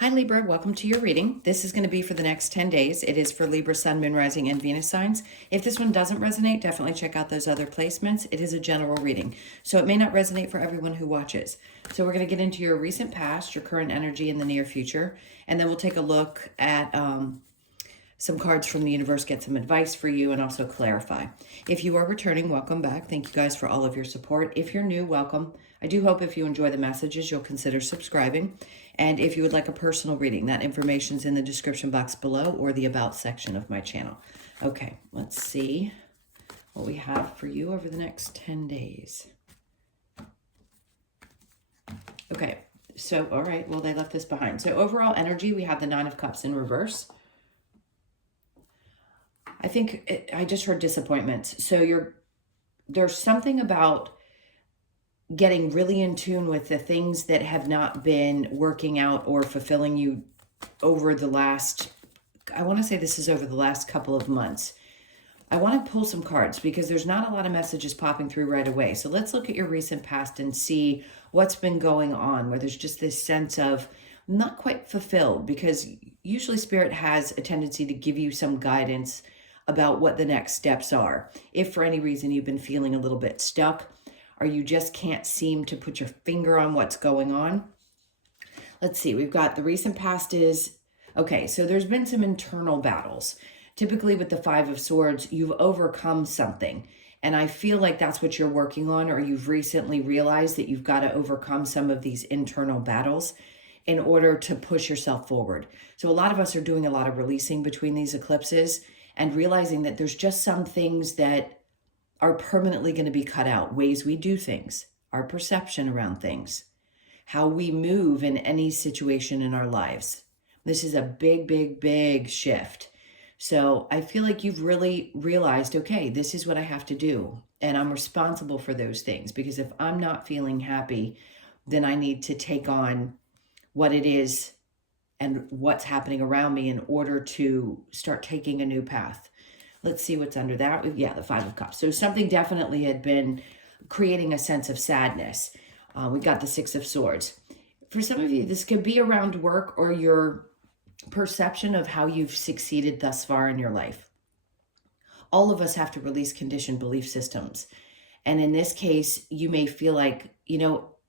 Hi Libra, welcome to your reading. This is going to be for the next 10 days. It is for Libra, Sun, Moon, Rising, and Venus signs. If this one doesn't resonate, definitely check out those other placements. It is a general reading, so it may not resonate for everyone who watches. So we're going to get into your recent past, your current energy, and the near future, and then we'll take a look at some cards from the universe, get some advice for you, and also clarify. If you are returning, welcome back. Thank you guys for all of your support. If you're new, welcome. I do hope if you enjoy the messages, you'll consider subscribing. And if you would like a personal reading, that information is in the description box below or the About section of my channel. Okay, let's see what we have for you over the next 10 days. Okay, so, all right, well, they left this behind. So overall energy, we have the Nine of Cups in reverse. I think I just heard disappointments. So there's something about getting really in tune with the things that have not been working out or fulfilling you over the last, I want to say this is over the last couple of months. I want to pull some cards because there's not a lot of messages popping through right away. So let's look at your recent past and see what's been going on, where there's just this sense of not quite fulfilled, because usually Spirit has a tendency to give you some guidance about what the next steps are. If for any reason you've been feeling a little bit stuck, or you just can't seem to put your finger on what's going on. Let's see, we've got the recent past is, okay, so there's been some internal battles. Typically with the Five of Swords, you've overcome something. And I feel like that's what you're working on, or you've recently realized that you've got to overcome some of these internal battles in order to push yourself forward. So a lot of us are doing a lot of releasing between these eclipses and realizing that there's just some things that are permanently going to be cut out. Ways we do things, our perception around things, how we move in any situation in our lives. This is a big, big, big shift. So I feel like you've really realized, okay, this is what I have to do. And I'm responsible for those things, because if I'm not feeling happy, then I need to take on what it is and what's happening around me in order to start taking a new path. Let's see what's under that. Yeah, the Five of Cups. So something definitely had been creating a sense of sadness. We got the Six of Swords. For some of you, this could be around work or your perception of how you've succeeded thus far in your life. All of us have to release conditioned belief systems. And in this case, you may feel like,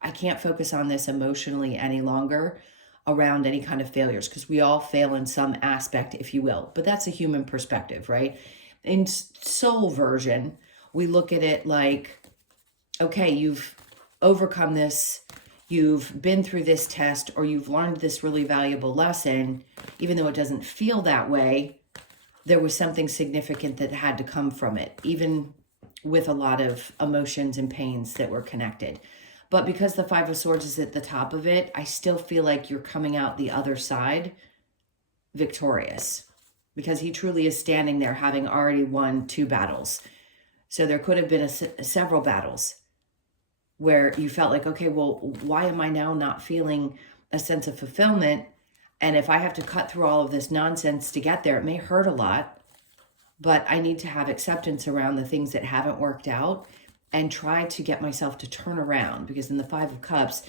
I can't focus on this emotionally any longer around any kind of failures, because we all fail in some aspect, if you will. But that's a human perspective, right? In soul version, we look at it like, okay, you've overcome this, you've been through this test, or you've learned this really valuable lesson. Even though it doesn't feel that way, there was something significant that had to come from it, even with a lot of emotions and pains that were connected. But because the Five of Swords is at the top of it, I still feel like you're coming out the other side victorious, because he truly is standing there having already won 2 battles. So there could have been several battles where you felt like, okay, well, why am I now not feeling a sense of fulfillment? And if I have to cut through all of this nonsense to get there, it may hurt a lot, but I need to have acceptance around the things that haven't worked out and try to get myself to turn around. Because in the Five of Cups,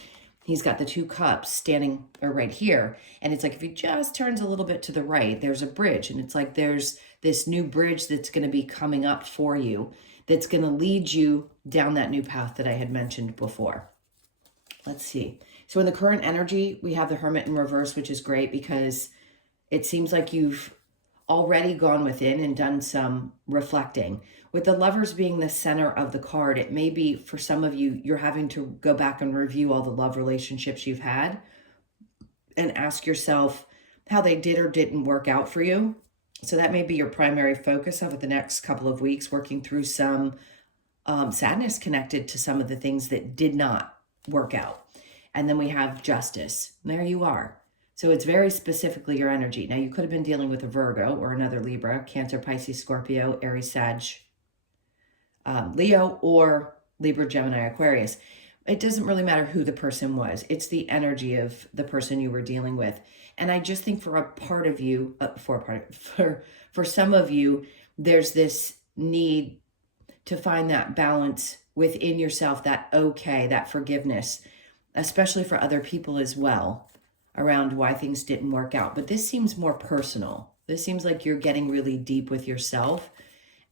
he's got the 2 cups standing right here. And it's like, if he just turns a little bit to the right, there's a bridge. And it's like, there's this new bridge that's going to be coming up for you, that's going to lead you down that new path that I had mentioned before. Let's see. So in the current energy, we have the Hermit in reverse, which is great because it seems like you've already gone within and done some reflecting. With the Lovers being the center of the card, it may be for some of you, you're having to go back and review all the love relationships you've had and ask yourself how they did or didn't work out for you. So that may be your primary focus over the next couple of weeks, working through some sadness connected to some of the things that did not work out. And then we have Justice. There you are. So it's very specifically your energy. Now, you could have been dealing with a Virgo or another Libra, Cancer, Pisces, Scorpio, Aries, Sag, Leo, or Libra, Gemini, Aquarius. It doesn't really matter who the person was. It's the energy of the person you were dealing with. And I just think for a part of you, for some of you, there's this need to find that balance within yourself, that okay, that forgiveness, especially for other people as well. around why things didn't work out. But this seems more personal. This seems like you're getting really deep with yourself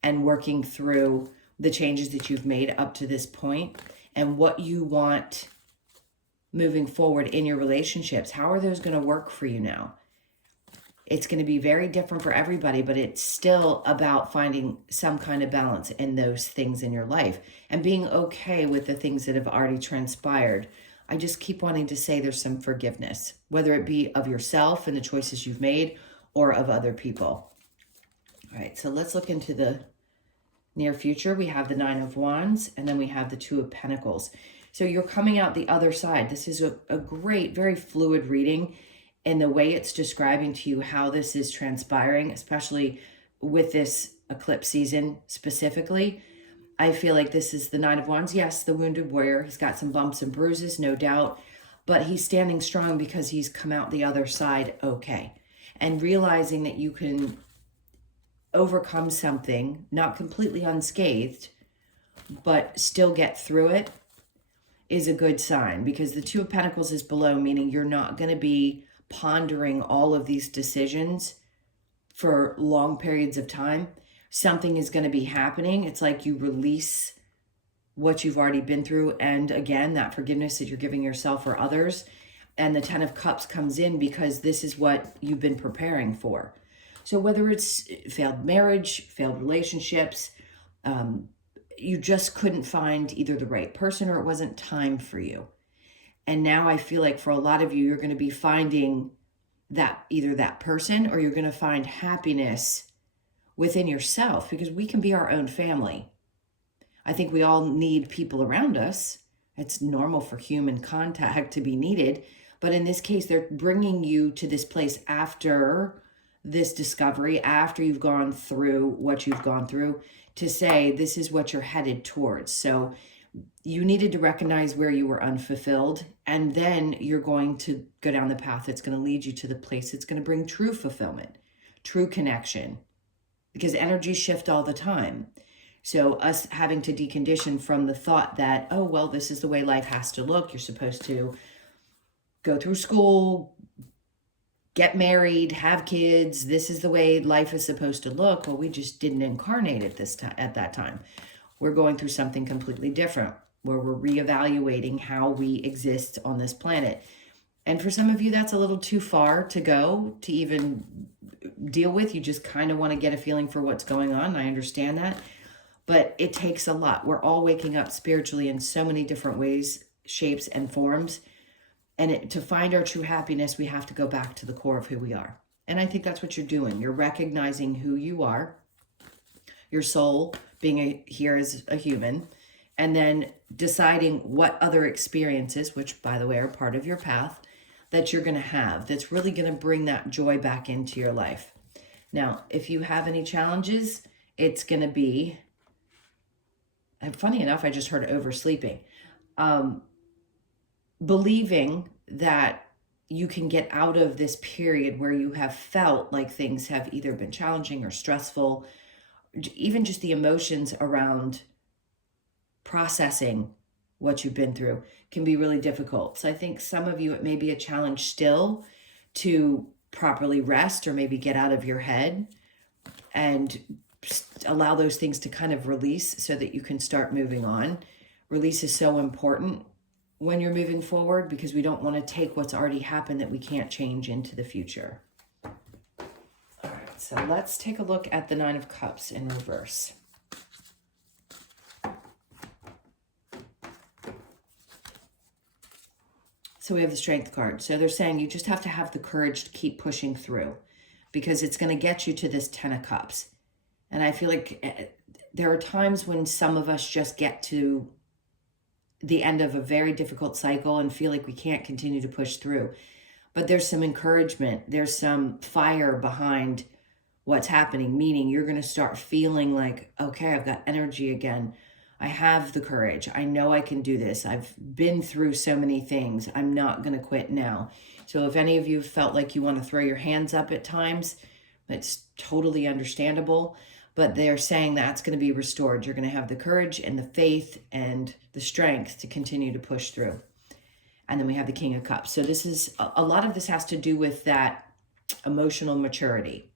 and working through the changes that you've made up to this point and what you want moving forward in your relationships. How are those going to work for you now? It's going to be very different for everybody, but it's still about finding some kind of balance in those things in your life and being okay with the things that have already transpired. I just keep wanting to say there's some forgiveness, whether it be of yourself and the choices you've made or of other people. All right, so let's look into the near future. We have the Nine of Wands, and then we have the Two of Pentacles. So you're coming out the other side. This is a great, very fluid reading in the way it's describing to you how this is transpiring, especially with this eclipse season specifically. I feel like this is the Nine of Wands. Yes, the wounded warrior. He's got some bumps and bruises, no doubt, but he's standing strong because he's come out the other side okay. And realizing that you can overcome something, not completely unscathed, but still get through it is a good sign, because the Two of Pentacles is below, meaning you're not going to be pondering all of these decisions for long periods of time. Something is going to be happening. It's like you release what you've already been through. And again, that forgiveness that you're giving yourself or others. And the Ten of Cups comes in because this is what you've been preparing for. So whether it's failed marriage, failed relationships, you just couldn't find either the right person or it wasn't time for you. And now I feel like for a lot of you, you're going to be finding that either that person or you're going to find happiness within yourself, because we can be our own family. I think we all need people around us. It's normal for human contact to be needed. But in this case, they're bringing you to this place after this discovery, after you've gone through what you've gone through, to say this is what you're headed towards. So you needed to recognize where you were unfulfilled, and then you're going to go down the path that's going to lead you to the place that's going to bring true fulfillment, true connection, because energies shift all the time. So us having to decondition from the thought that, oh, well, this is the way life has to look. You're supposed to go through school, get married, have kids. This is the way life is supposed to look. Well, we just didn't incarnate at this time. At that time, we're going through something completely different, where we're reevaluating how we exist on this planet. And for some of you, that's a little too far to go to even deal with. You just kind of want to get a feeling for what's going on. I understand that, but it takes a lot. We're all waking up spiritually in so many different ways, shapes, and forms. And to find our true happiness, we have to go back to the core of who we are. And I think that's what you're doing. You're recognizing who you are, your soul being here as a human, and then deciding what other experiences, which by the way are part of your path, that you're going to have that's really going to bring that joy back into your life. Now, if you have any challenges, it's going to be, and funny enough, I just heard oversleeping. Believing that you can get out of this period where you have felt like things have either been challenging or stressful, even just the emotions around processing what you've been through can be really difficult. So I think some of you, it may be a challenge still to properly rest or maybe get out of your head and allow those things to kind of release so that you can start moving on. Release is so important when you're moving forward, because we don't want to take what's already happened that we can't change into the future. All right, so let's take a look at the Nine of Cups in reverse. So we have the Strength card. So they're saying you just have to have the courage to keep pushing through, because it's going to get you to this Ten of Cups. And I feel like there are times when some of us just get to the end of a very difficult cycle and feel like we can't continue to push through. But there's some encouragement. There's some fire behind what's happening, meaning you're going to start feeling like, okay, I've got energy again. I have the courage. I know I can do this. I've been through so many things. I'm not going to quit now. So if any of you felt like you want to throw your hands up at times, it's totally understandable. But they're saying that's going to be restored. You're going to have the courage and the faith and the strength to continue to push through. And then we have the King of Cups. So this is, a lot of this has to do with that emotional maturity.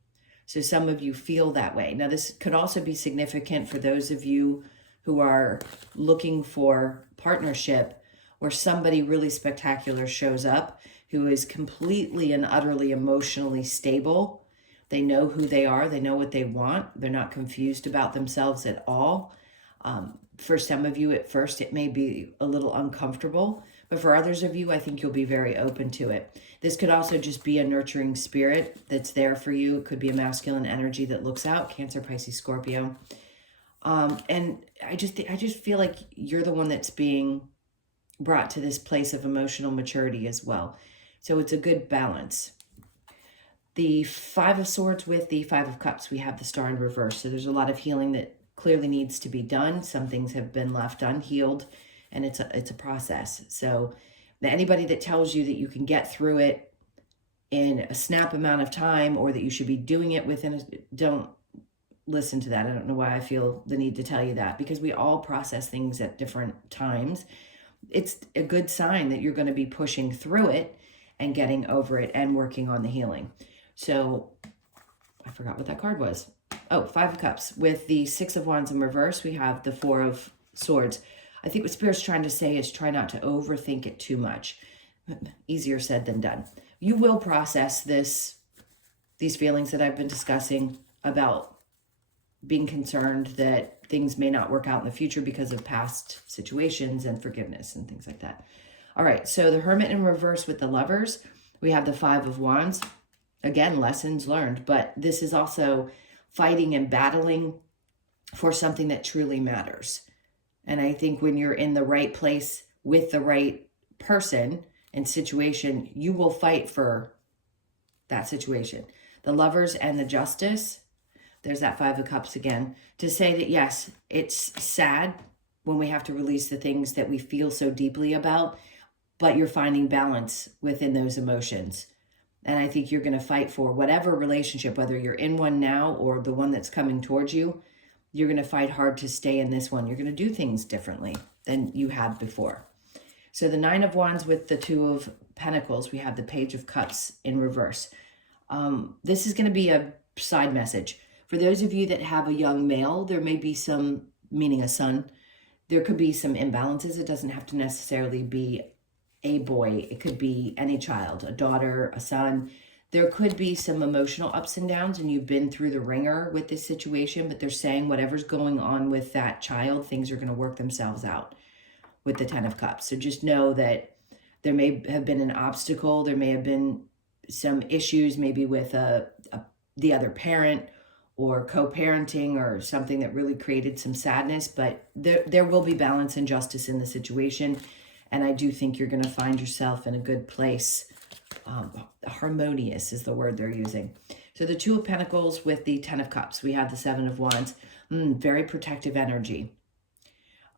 So some of you feel that way. Now, this could also be significant for those of you who are looking for partnership where somebody really spectacular shows up who is completely and utterly emotionally stable. They know who they are. They know what they want. They're not confused about themselves at all. For some of you at first, it may be a little uncomfortable, but for others of you, I think you'll be very open to it. This could also just be a nurturing spirit that's there for you. It could be a masculine energy that looks out, Cancer, Pisces, Scorpio. And I just feel like you're the one that's being brought to this place of emotional maturity as well. So it's a good balance. The Five of Swords with the Five of Cups, we have the Star in reverse. So there's a lot of healing that clearly needs to be done. Some things have been left unhealed, and it's a process. So anybody that tells you that you can get through it in a snap amount of time, or that you should be doing it don't listen to that. I don't know why I feel the need to tell you that, because we all process things at different times. It's a good sign that you're going to be pushing through it and getting over it and working on the healing. So I forgot what that card was. Oh, Five of Cups. With the Six of Wands in reverse, we have the Four of Swords. I think what Spirit's trying to say is try not to overthink it too much. Easier said than done. You will process these feelings that I've been discussing about being concerned that things may not work out in the future because of past situations and forgiveness and things like that. All right, so the Hermit in reverse with the Lovers. We have the Five of Wands. Again, lessons learned, but this is also fighting and battling for something that truly matters. And I think when you're in the right place with the right person and situation, you will fight for that situation. The Lovers and the Justice, there's that Five of Cups again, to say that yes, it's sad when we have to release the things that we feel so deeply about, but you're finding balance within those emotions. And I think you're going to fight for whatever relationship, whether you're in one now or the one that's coming towards you, you're going to fight hard to stay in this one. You're going to do things differently than you had before. So the Nine of Wands with the Two of Pentacles, we have the Page of Cups in reverse. This is going to be a side message. For those of you that have a young male, there may be some, meaning a son, there could be some imbalances. It doesn't have to necessarily be a boy. It could be any child, a daughter, a son. There could be some emotional ups and downs, and you've been through the ringer with this situation, but they're saying whatever's going on with that child, things are going to work themselves out with the Ten of Cups. So just know that there may have been an obstacle. There may have been some issues maybe with the other parent or co-parenting or something that really created some sadness, but there will be balance and justice in the situation. And I do think you're going to find yourself in a good place. Harmonious is the word they're using. So the Two of Pentacles with the Ten of Cups. We have the Seven of Wands. Very protective energy.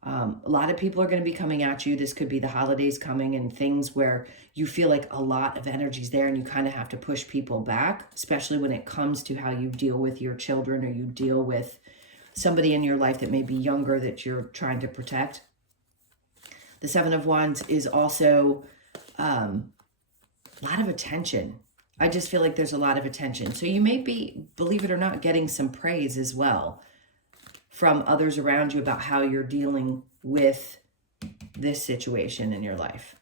A lot of people are going to be coming at you. This could be the holidays coming and things where you feel like a lot of energy's there and you kind of have to push people back, especially when it comes to how you deal with your children or you deal with somebody in your life that may be younger that you're trying to protect. The Seven of Wands is also a lot of attention. I just feel like there's a lot of attention. So you may be, believe it or not, getting some praise as well from others around you about how you're dealing with this situation in your life.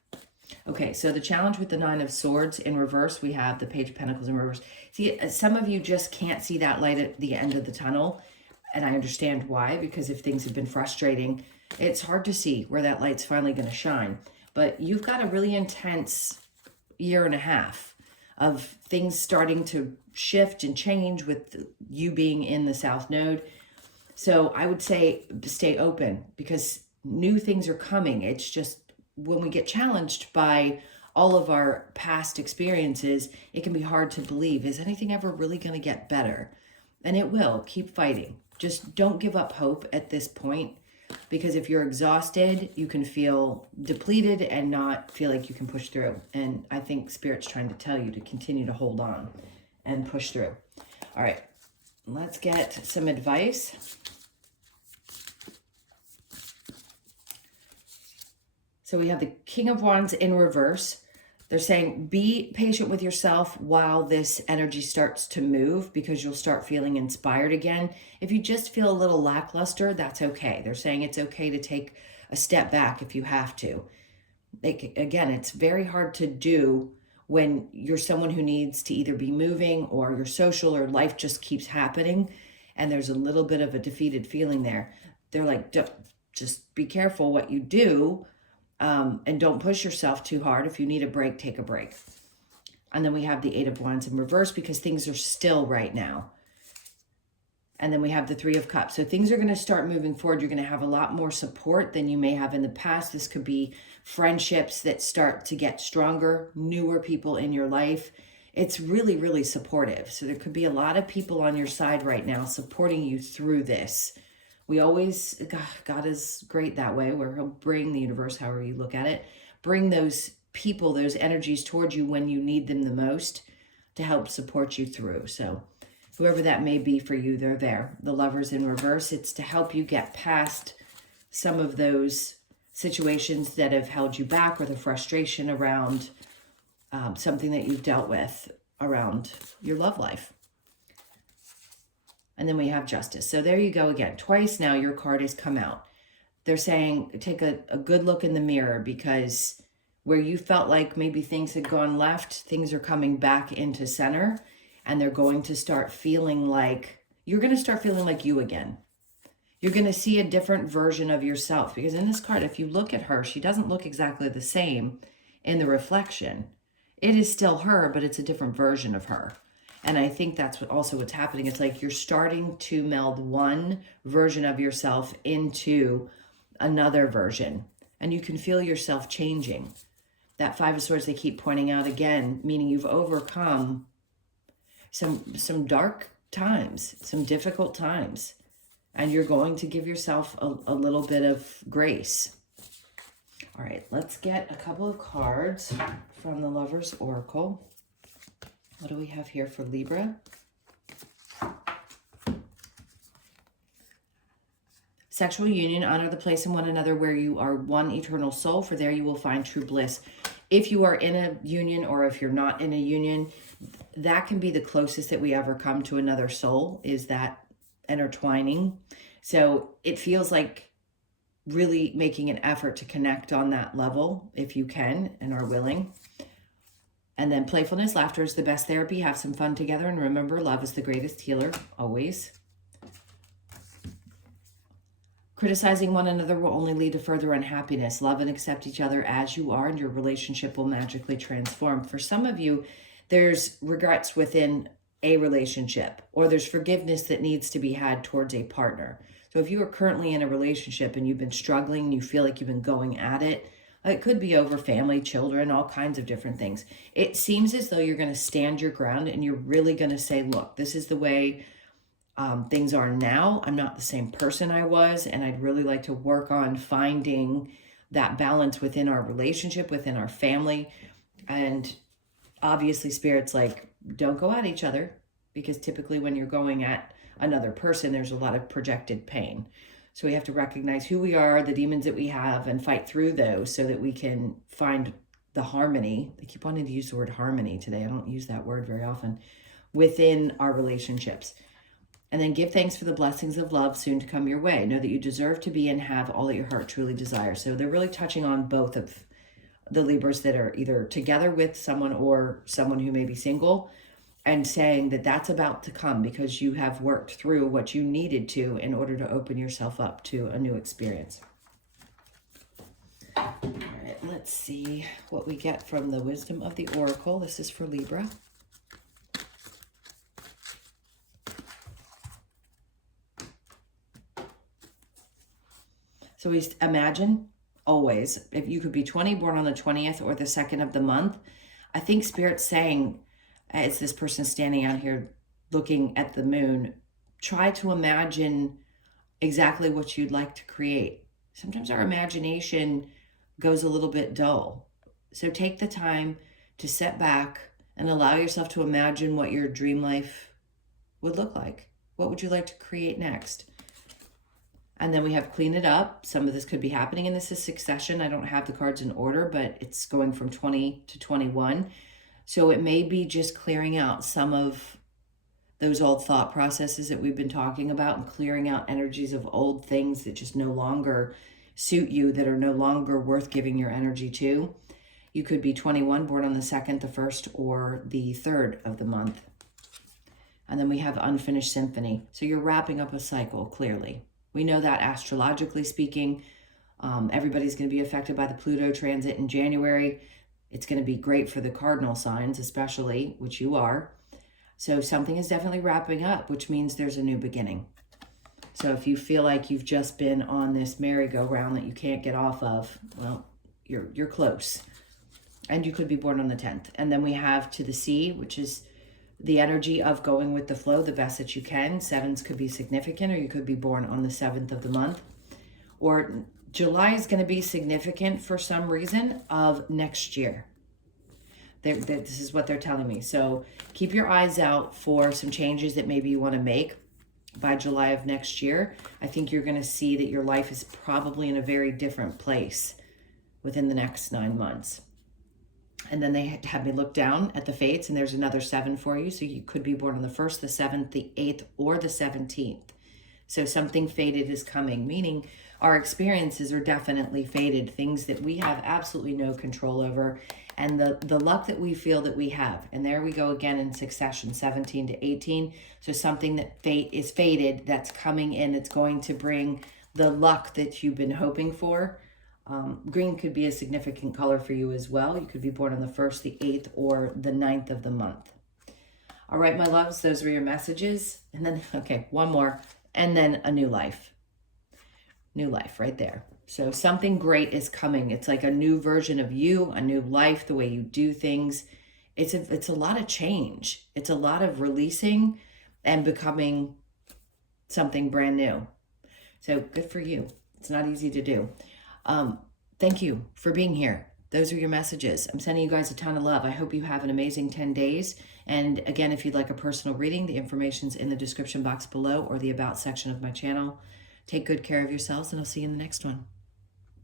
Okay, so the challenge with the Nine of Swords in reverse, we have the Page of Pentacles in reverse. See, some of you just can't see that light at the end of the tunnel. And I understand why, because if things have been frustrating, it's hard to see where that light's finally going to shine. But you've got a really intense year and a half of things starting to shift and change with you being in the South Node. So I would say stay open because new things are coming. It's just when we get challenged by all of our past experiences, it can be hard to believe, is anything ever really going to get better? And it will. Keep fighting. Just don't give up hope at this point, because if you're exhausted, you can feel depleted and not feel like you can push through. And I think Spirit's trying to tell you to continue to hold on and push through. All right, let's get some advice. So we have the King of Wands in reverse. They're saying be patient with yourself while this energy starts to move, because you'll start feeling inspired again. If you just feel a little lackluster, that's okay. They're saying it's okay to take a step back if you have to. Again, it's very hard to do when you're someone who needs to either be moving, or your social or life just keeps happening and there's a little bit of a defeated feeling there. They're like, just be careful what you do, and don't push yourself too hard. If you need a break, take a break. And then we have the Eight of Wands in reverse, because things are still right now. And then we have the Three of Cups. So things are going to start moving forward. You're going to have a lot more support than you may have in the past. This could be friendships that start to get stronger, newer people in your life. It's really, really supportive. So there could be a lot of people on your side right now supporting you through this. We always, God is great that way, where he'll bring the universe, however you look at it, bring those people, those energies towards you when you need them the most to help support you through. So whoever that may be for you, they're there. The Lovers in reverse, it's to help you get past some of those situations that have held you back, or the frustration around something that you've dealt with around your love life. And then we have Justice. So there you go again. Twice now your card has come out. They're saying take a good look in the mirror, because where you felt like maybe things had gone left, things are coming back into center. And they're going to start feeling like, you're going to start feeling like you again. You're going to see a different version of yourself. Because in this card, if you look at her, she doesn't look exactly the same in the reflection. It is still her, but it's a different version of her. And I think that's what's happening. It's like you're starting to meld one version of yourself into another version. And you can feel yourself changing. That Five of Swords they keep pointing out again, meaning you've overcome some dark times, some difficult times, and you're going to give yourself a little bit of grace. All right, let's get a couple of cards from the Lover's Oracle. What do we have here for Libra? Sexual union, honor the place in one another where you are one eternal soul, for there you will find true bliss. If you are in a union, or if you're not in a union, that can be the closest that we ever come to another soul, is that intertwining. So it feels like really making an effort to connect on that level, if you can and are willing. And then playfulness, laughter is the best therapy. Have some fun together, and remember, love is the greatest healer, always. Criticizing one another will only lead to further unhappiness. Love and accept each other as you are, and your relationship will magically transform. For some of you, there's regrets within a relationship, or there's forgiveness that needs to be had towards a partner. So if you are currently in a relationship and you've been struggling, you feel like you've been going at it, it could be over family, children, all kinds of different things. It seems as though you're going to stand your ground, and you're really going to say, look, this is the way things are now. I'm not the same person I was, and I'd really like to work on finding that balance within our relationship, within our family. And obviously, Spirit's like, don't go at each other, because typically when you're going at another person, there's a lot of projected pain. So we have to recognize who we are, the demons that we have, and fight through those so that we can find the harmony. I keep wanting to use the word harmony today. I don't use that word very often within our relationships. And then give thanks for the blessings of love soon to come your way. Know that you deserve to be and have all that your heart truly desires. So they're really touching on both of the Libras that are either together with someone or someone who may be single, and saying that that's about to come because you have worked through what you needed to in order to open yourself up to a new experience. All right, let's see what we get from the Wisdom of the Oracle. This is for Libra. So we imagine always, if you could be 20, born on the 20th or the 2nd of the month, I think Spirit's saying, as this person standing out here looking at the moon, try to imagine exactly what you'd like to create. Sometimes our imagination goes a little bit dull. So take the time to sit back and allow yourself to imagine what your dream life would look like. What would you like to create next? And then we have clean it up. Some of this could be happening, and this is succession. I don't have the cards in order, but it's going from 20 to 21. So it may be just clearing out some of those old thought processes that we've been talking about, and clearing out energies of old things that just no longer suit you, that are no longer worth giving your energy to. You could be 21, born on the 2nd, the 1st, or the 3rd of the month. And then we have unfinished symphony. So you're wrapping up a cycle, clearly. We know that astrologically speaking, everybody's going to be affected by the Pluto transit in January. It's going to be great for the cardinal signs, especially, which you are. So something is definitely wrapping up, which means there's a new beginning. So if you feel like you've just been on this merry-go-round that you can't get off of, well, you're close. And you could be born on the 10th. And then we have to the sea, which is the energy of going with the flow the best that you can. 7s could be significant, or you could be born on the 7th of the month. Or July is going to be significant for some reason of next year. This is what they're telling me. So keep your eyes out for some changes that maybe you want to make by July of next year. I think you're going to see that your life is probably in a very different place within the next 9 months. And then they had me look down at the fates, and there's another 7 for you. So you could be born on the 1st, the 7th, the 8th, or the 17th. So something fated is coming, meaning our experiences are definitely fated, things that we have absolutely no control over, and the luck that we feel that we have. And there we go again in succession, 17 to 18. So something that fate is fated, that's coming in, it's going to bring the luck that you've been hoping for. Green could be a significant color for you as well. You could be born on the 1st, the 8th, or the 9th of the month. All right, my loves, those were your messages. And then, okay, one more. And then a new life. New life right there. So something great is coming. It's like a new version of you, a new life, the way you do things. It's a lot of change. It's a lot of releasing and becoming something brand new. So good for you. It's not easy to do. Thank you for being here. Those are your messages. I'm sending you guys a ton of love. I hope you have an amazing 10 days. And again, if you'd like a personal reading, the information's in the description box below or the about section of my channel. Take good care of yourselves, and I'll see you in the next one.